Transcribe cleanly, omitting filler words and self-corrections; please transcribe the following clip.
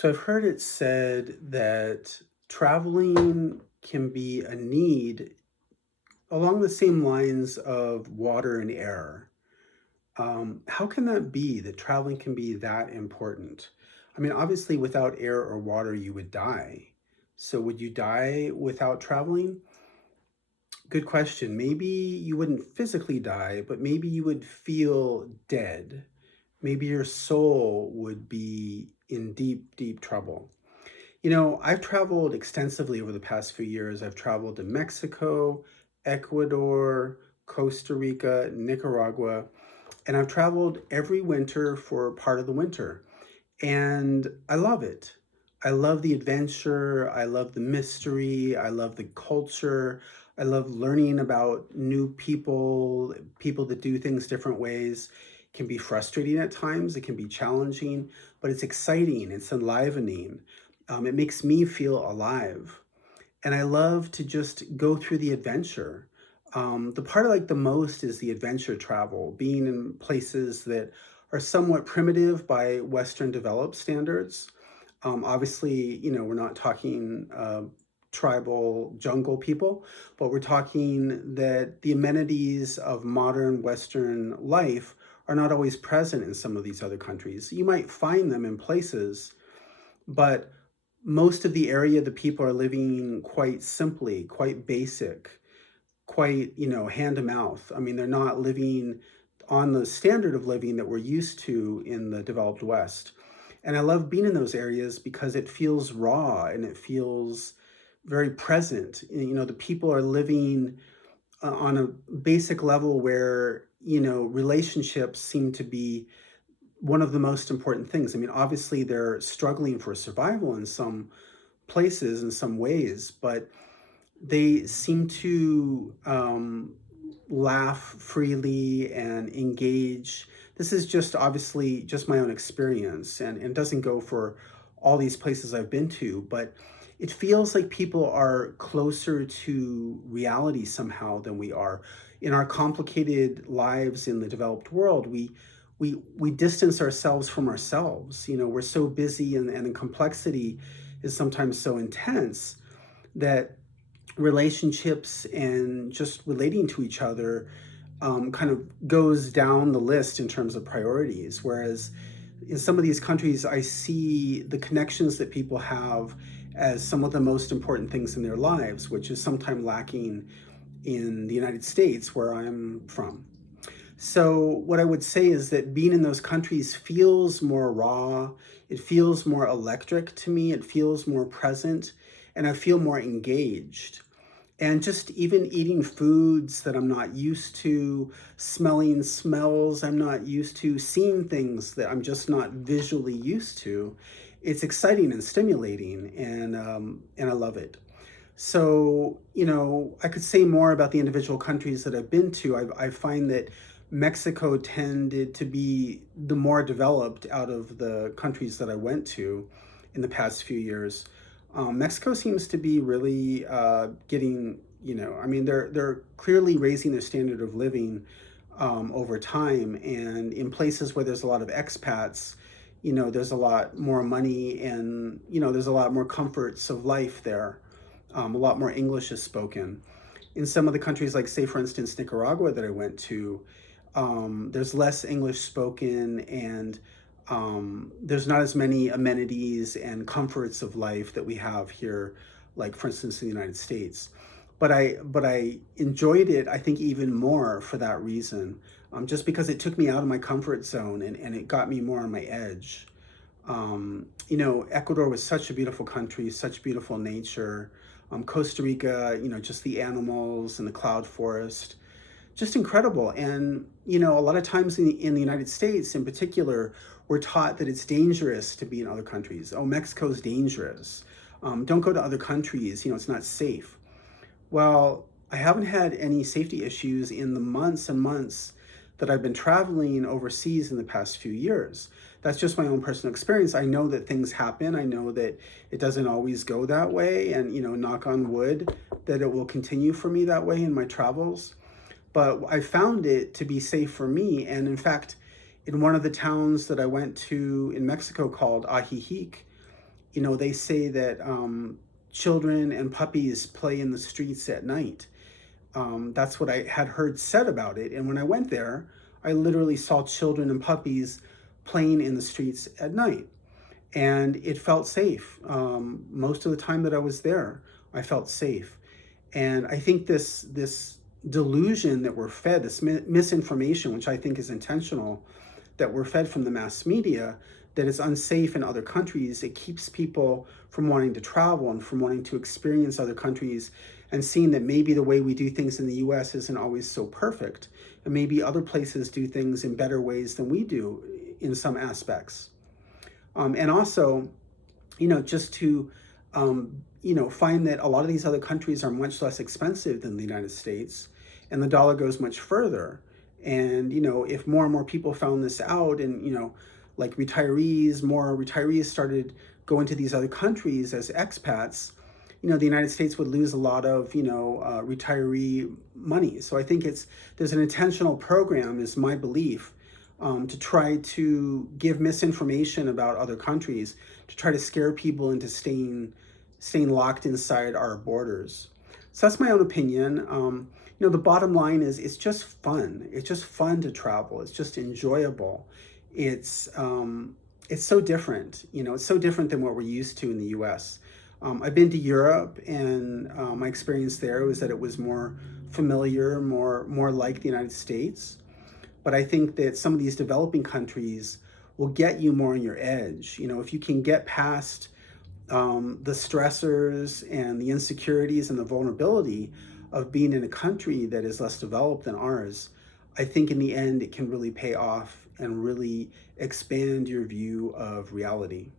So I've heard it said that traveling can be a need along the same lines of water and air. How can that be that traveling can be that important? I mean, obviously, without air or water, you would die. So would you die without traveling? Good question. Maybe you wouldn't physically die, but maybe you would feel dead. Maybe your soul would be in deep, deep trouble. I've traveled extensively over the past few years. I've traveled to Mexico, Ecuador, Costa Rica, Nicaragua, and I've traveled every winter for part of the winter. And I love it. I love the adventure. I love the mystery. I love the culture. I love learning about new people, people that do things different ways. It can be frustrating at times, it can be challenging, but it's exciting, it's enlivening. It makes me feel alive. And I love to just go through the adventure. The part I like the most is the adventure travel, being in places that are somewhat primitive by Western developed standards. Obviously, we're not talking tribal jungle people, but we're talking that the amenities of modern Western life are not always present in some of these other countries. You might find them in places, but most of the area, the people are living quite simply, quite basic, quite, hand to mouth. I mean, they're not living on the standard of living that we're used to in the developed West. And I love being in those areas because it feels raw and it feels very present. The people are living on a basic level where, relationships seem to be one of the most important things. I mean, obviously, they're struggling for survival in some places, in some ways, but they seem to laugh freely and engage. This is just obviously just my own experience and doesn't go for all these places I've been to, but it feels like people are closer to reality somehow than we are. In our complicated lives in the developed world, we distance ourselves from ourselves. We're so busy and the complexity is sometimes so intense that relationships and just relating to each other kind of goes down the list in terms of priorities. Whereas in some of these countries, I see the connections that people have as some of the most important things in their lives, which is sometimes lacking in the United States, where I'm from. So, what I would say is that being in those countries feels more raw, it feels more electric to me, it feels more present, and I feel more engaged. And just even eating foods that I'm not used to, smelling smells I'm not used to, seeing things that I'm just not visually used to, it's exciting and stimulating, and I love it. So, I could say more about the individual countries that I've been to. I find that Mexico tended to be the more developed out of the countries that I went to in the past few years. Mexico seems to be really getting, I mean, they're clearly raising their standard of living over time, and in places where there's a lot of expats, there's a lot more money, and there's a lot more comforts of life there. A lot more English is spoken. In some of the countries, like, say, for instance, Nicaragua that I went to, there's less English spoken, and there's not as many amenities and comforts of life that we have here, like, for instance, in the United States. But I enjoyed it, I think, even more for that reason, just because it took me out of my comfort zone and it got me more on my edge. Ecuador was such a beautiful country, such beautiful nature. Costa Rica, just the animals and the cloud forest, just incredible. And, a lot of times in the United States in particular, we're taught that it's dangerous to be in other countries. Oh, Mexico's dangerous. Don't go to other countries, it's not safe. Well, I haven't had any safety issues in the months and months that I've been traveling overseas in the past few years. That's just my own personal experience. I know that things happen. I know that it doesn't always go that way. And, knock on wood, that it will continue for me that way in my travels. But I found it to be safe for me. And in fact, in one of the towns that I went to in Mexico called Ajijic, They say that children and puppies play in the streets at night. That's what I had heard said about it. And when I went there, I literally saw children and puppies playing in the streets at night. And it felt safe. Most of the time that I was there, I felt safe. And I think this delusion that we're fed, this misinformation, which I think is intentional, that we're fed from the mass media, that is unsafe in other countries, it keeps people from wanting to travel and from wanting to experience other countries and seeing that maybe the way we do things in the US isn't always so perfect. And maybe other places do things in better ways than we do in some aspects. And also, just to, find that a lot of these other countries are much less expensive than the United States, and the dollar goes much further. And, if more and more people found this out, and, like more retirees started going to these other countries as expats, the United States would lose a lot of, retiree money. So I think there's an intentional program, is my belief, to try to give misinformation about other countries, to try to scare people into staying locked inside our borders. So that's my own opinion. The bottom line is it's just fun. It's just fun to travel. It's just enjoyable. It's so different. It's so different than what we're used to in the U.S. I've been to Europe, and my experience there was that it was more familiar, more like the United States. But I think that some of these developing countries will get you more on your edge. If you can get past the stressors and the insecurities and the vulnerability of being in a country that is less developed than ours, I think in the end it can really pay off and really expand your view of reality.